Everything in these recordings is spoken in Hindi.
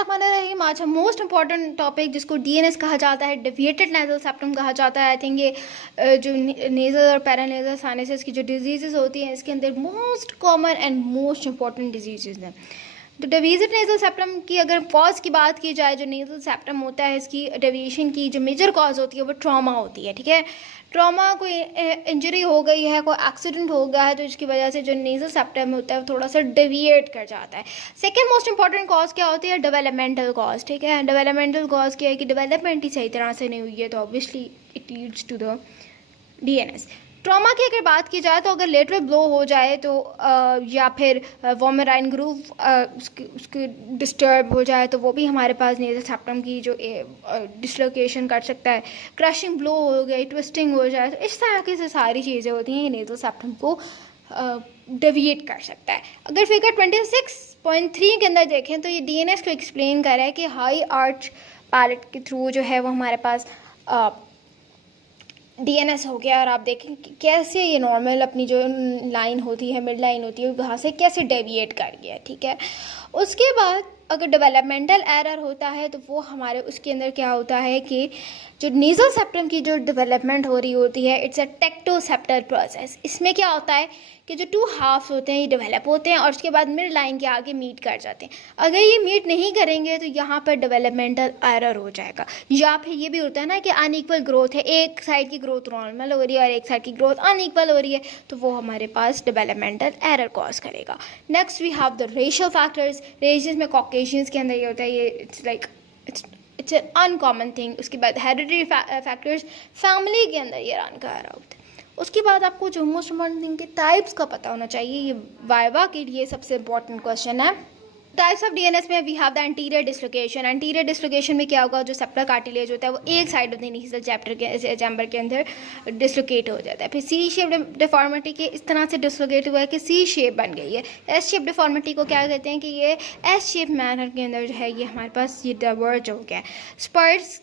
बिस्मिल्लाहिर्रहमानिर्रहीम। आज हम मोस्ट इंपॉर्टेंट टॉपिक जिसको डीएनएस कहा जाता है, डेविएटेड नेजल सेप्टम कहा जाता है। आई थिंक ये जो नेजल और पैरानेजल साइनसेस की जो डिजीज़ होती हैं इसके अंदर most common and most important disease हैं। तो डेविएटेड नेजल सेप्टम की अगर कॉज की बात की जाए, जो नेजल सेप्टम होता है इसकी डेविएशन की जो मेजर कॉज होती है वो ट्रॉमा होती है। ठीक है, ट्रॉमा, कोई इंजरी हो गई है, कोई एक्सीडेंट हो गया है तो इसकी वजह से जो नेजल सेप्टम होता है वो थोड़ा सा डेविएट कर जाता है। सेकेंड मोस्ट इंपॉर्टेंट कॉज क्या होती है? Developmental cause. ठीक है, डेवलपमेंटल कॉज क्या है कि डेवलपमेंट ही सही तरह से नहीं हुई है तो obviously it leads to the DNS. Trauma की अगर बात की जाए तो अगर लेटरल ब्लो हो जाए तो या फिर वोमेराइन ग्रूव उसके डिस्टर्ब हो जाए तो वो भी हमारे पास नेजल सेप्टम की जो डिसलोकेशन कर सकता है। क्रशिंग ब्लो हो गई, ट्विस्टिंग हो जाए, तो इस तरह की से सारी चीज़ें होती हैं, ये नेजल सेप्टम को डेविएट कर सकता है। अगर फिगर 26.3 के अंदर देखें तो ये डीएनएस को एक्सप्लेन कर रहा है कि हाई आर्च पैलेट के थ्रू जो है वो हमारे पास डीएनएस हो गया, और आप देखें कि कैसे ये नॉर्मल अपनी जो लाइन होती है, मिड लाइन होती है, वहाँ से कैसे डेविएट कर गया। ठीक है, उसके बाद अगर डेवलपमेंटल एरर होता है तो वो हमारे उसके अंदर क्या होता है कि जो नेजल सेप्टम की जो डेवलपमेंट हो रही होती है, इट्स अ टेक्टोसेप्टल प्रोसेस। इसमें क्या होता है कि जो टू हाफ्स होते हैं ये डेवलप होते हैं और उसके बाद मिड लाइन के आगे मीट कर जाते हैं। अगर ये मीट नहीं करेंगे तो यहाँ पर डेवलपमेंटल एरर हो जाएगा। या फिर ये भी होता है ना कि अनइक्वल ग्रोथ है, एक साइड की ग्रोथ नॉर्मल हो रही है और एक साइड की ग्रोथ अनइक्वल हो रही है, तो वो हमारे पास डेवलपमेंटल एरर कॉज करेगा। Next we have the racial factors. Races में कॉकेशियंस के अंदर ये होता है, ये इट्स एन अनकॉमन थिंग। उसके बाद हेरिडिटरी फैक्टर्स, फैमिली के अंदर ये रन कर रहा होता है। उसके बाद आपको जो मोस्ट इम्पॉर्टेंट थिंग के टाइप्स का पता होना चाहिए, ये वाइवा के लिए सबसे इम्पॉर्टेंट क्वेश्चन है। टाइप्स ऑफ डीएनएस में we have the anterior dislocation. Anterior dislocation में क्या होगा, जो सेप्टल कार्टिलेज होता है वो एक side of the nasal chamber के अंदर डिसलोकेट हो जाता है। फिर सी शेप डिफॉर्मिटी के इस तरह से डिसलोकेट हुआ है कि सी शेप बन गई है। एस शेप डिफॉर्मिटी को क्या कहते हैं कि ये एस शेप मैनर के अंदर जो है ये हमारे पास ये डाइवर्ज हो गया है। स्पर्स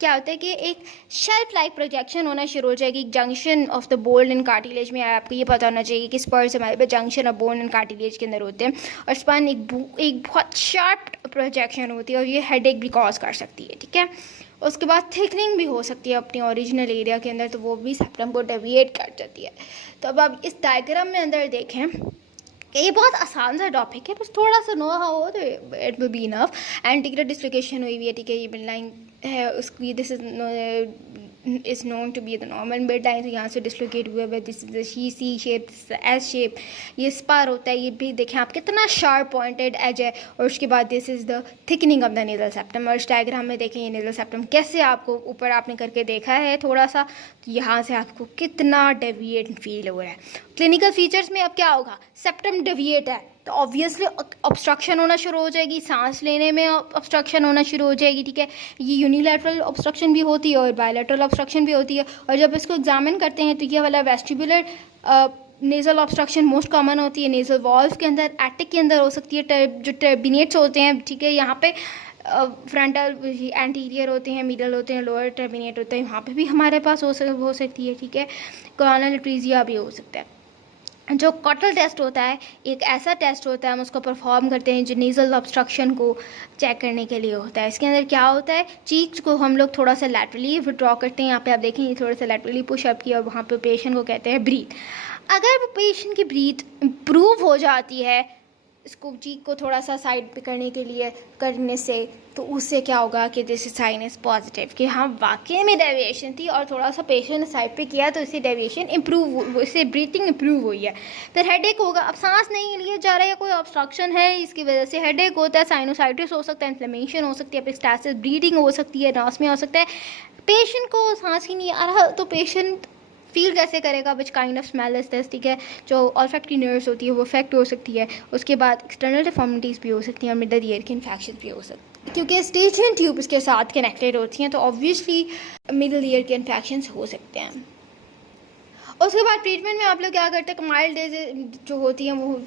क्या होता है कि एक शेल्फ लाइक प्रोजेक्शन होना शुरू हो जाएगी junction of the bone and cartilage में। आपको ये पता होना चाहिए कि स्पर्स हमारे पास junction of bone and cartilage के अंदर होते हैं, और स्पन एक बहुत शार्प प्रोजेक्शन होती है और ये हेडेक भी कॉज कर सकती है। ठीक है, उसके बाद थिकनिंग भी हो सकती है अपनी ओरिजिनल एरिया के अंदर, तो वो भी सेप्टम को डेविएट कर जाती है। तो अब आप इस डायग्राम में अंदर देखें, ये बहुत आसान सा टॉपिक है, बस थोड़ा सा नो हो तो it will be enough. Anterior dislocation हुई हुई है, ठीक है, ये मिड लाइन है उसकी, this is known to be the normal midline, तो यहाँ से डिसलोकेट हुआ है, this is the C shape, S shape, ये स्पार होता है, ये भी देखें आप कितना शार्प पॉइंटेड एज है। और उसके बाद this is the thickening of the nasal septum, और इस डायग्राम में देखें ये नेजल सेप्टम कैसे आपको ऊपर आपने करके देखा है थोड़ा सा, तो यहाँ से आपको कितना डेविएट फील हो रहा है। क्लिनिकल फीचर्स में अब क्या होगा, सेप्टम डेविएट है तो ऑब्वियसली ऑब्स्ट्रक्शन होना शुरू हो जाएगी, सांस लेने में ऑब्स्ट्रक्शन होना शुरू हो जाएगी। ठीक है, ये यूनिलैटरल ऑब्स्ट्रक्शन भी होती है और बायलैटरल ऑब्स्ट्रक्शन भी होती है। और जब इसको एग्जामिन करते हैं तो ये वाला vestibular nasal obstruction most common होती है नेजल वॉल्व के अंदर, एटिक के अंदर हो सकती है, जो टर्बिनेट्स होते हैं। ठीक है, यहाँ पे फ्रंटल एंटीरियर होते हैं, मिडल होते हैं, लोअर टर्बिनेट होते हैं, वहाँ पे भी हमारे पास हो सकती है। ठीक है, कोरोनल एट्रीजिया भी हो सकता है। जो कॉटल टेस्ट होता है एक ऐसा टेस्ट होता है, हम उसको परफॉर्म करते हैं जो नेजल ऑब्स्ट्रक्शन को चेक करने के लिए होता है। इसके अंदर क्या होता है, चीक्स को हम लोग थोड़ा सा लैटरली विड्रॉ करते हैं, यहाँ पे आप देखेंगे थोड़ा सा लैटरली पुश अप किया और वहाँ पे पेशेंट को कहते हैं ब्रीथ। अगर वो पेशेंट की ब्रीथ इम्प्रूव हो जाती है इसको चीक को थोड़ा सा साइड पे करने के लिए करने से, तो उससे क्या होगा कि दिस साइन इज पॉजिटिव कि हाँ वाकई में डेविएशन थी और थोड़ा सा पेशेंट ने साइड पे किया तो इससे डेविएशन इम्प्रूव, इससे ब्रीथिंग इम्प्रूव हुई है। फिर हेडेक होगा, अब सांस नहीं लिया जा रहा है या कोई ऑब्स्ट्रक्शन है, इसकी वजह से हेडेक होता है, साइनोसाइटिस हो सकता है, इन्फ्लेमेशन हो सकती है, एपिस्टैसिस, ब्लीडिंग हो सकती है, नास में हो सकता है। पेशेंट को सांस ही नहीं आ रहा तो पेशेंट फील कैसे करेगा, which kind of smell is this. ठीक है, जो ऑल्फैक्टरी नर्व्स होती है वो अफेक्ट हो सकती है। उसके बाद एक्सटर्नल डिफॉर्मिटीज़ भी हो सकती हैं और मिडल ईयर के इन्फेक्शन भी हो सकती है, क्योंकि स्टेशन ट्यूब इसके साथ कनेक्टेड होती हैं, तो ऑब्वियसली मिडल ईयर के इन्फेक्शन हो सकते हैं। उसके बाद ट्रीटमेंट में आप लोग क्या करते हैं, माइल्ड जो होती हैं वो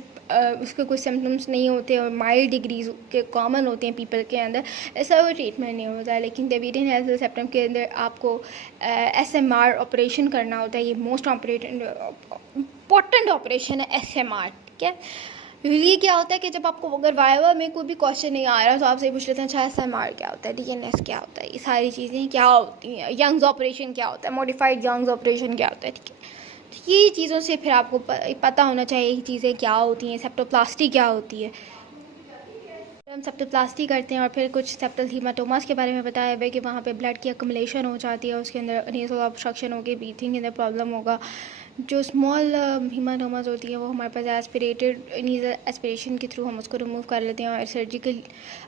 उसके कुछ सिम्टम्स नहीं होते और माइल्ड डिग्रीज के कॉमन होते हैं पीपल के अंदर, ऐसा कोई ट्रीटमेंट नहीं होता है। लेकिन डेविएटेड नेजल सेप्टम के अंदर आपको SMR ऑपरेशन करना होता है, ये मोस्ट इम्पॉर्टेंट ऑपरेशन है SMR। ठीक है, यूजुअली क्या होता है कि जब आपको अगर वाइवा में कोई भी क्वेश्चन नहीं आ रहा तो आपसे पूछ लेते हैं अच्छा एसएमआर क्या होता है, डीएनएस क्या होता है, ये सारी चीज़ें क्या होती हैं, यंग्स ऑपरेशन क्या होता है, मॉडिफाइड यंग्स ऑपरेशन क्या होता है, ठीक है। तो ये चीज़ों से फिर आपको पता होना चाहिए कि चीज़ें क्या होती हैं, सेप्टोप्लास्टी क्या होती है। हम सेप्टोप्लास्टी करते हैं और फिर कुछ सेप्टल हीमाटोमास के बारे में बताया हुआ है कि वहाँ पे ब्लड की अकमुलेशन हो जाती है, उसके अंदर नेज़ल ऑब्स्ट्रक्शन होगी, ब्रीथिंग के अंदर प्रॉब्लम होगा। जो स्मॉल हीमाटोमास होती हैं वो हमारे पास एस्पिरेटेड नीज़ल एस्पिरेशन के थ्रू हम उसको रिमूव कर लेते हैं, और सर्जिकल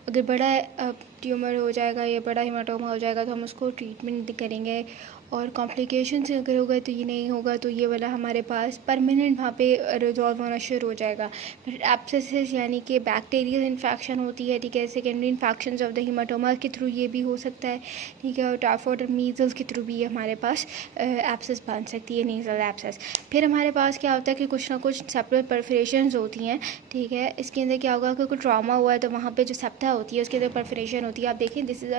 अगर बड़ा ट्यूमर हो जाएगा या बड़ा हीमाटोमा हो जाएगा तो हम उसको ट्रीटमेंट करेंगे। और कॉम्प्लिकेशन अगर होगा तो ये नहीं होगा तो ये वाला हमारे पास परमानेंट वहाँ पे रिजॉल्व होना शुरू हो जाएगा। फिर एब्सेसिस यानी कि बैक्टीरियल इन्फेक्शन होती है, ठीक है, secondary infection of the haematoma के थ्रू ये भी हो सकता है, ठीक है, और टाइफॉइड और मीजल्स के थ्रू भी ये हमारे पास एब्सेस बन सकती है, नीजल एब्सेस। फिर हमारे पास क्या होता है कि कुछ ना कुछ सेप्टल परफोरेशंस होती हैं, ठीक है, इसके अंदर क्या होगा कि कोई ट्रॉमा हुआ है तो वहाँ पे जो सेप्टा होती है उसके अंदर परफोरेशन होती है। आप देखें this is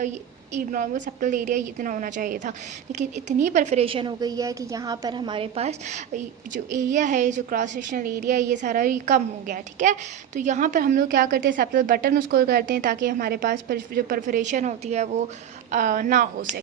normal septal area इतना होना चाहिए था, लेकिन इतनी परफोरेशन हो गई है कि यहाँ पर हमारे पास जो एरिया है, जो क्रॉस सेक्शनल एरिया है, ये सारा ही कम हो गया, ठीक है। तो यहाँ पर हम लोग क्या करते हैं, सेप्टल बटन उसको करते हैं ताकि हमारे पास जो परफोरेशन होती है वो ना हो सके।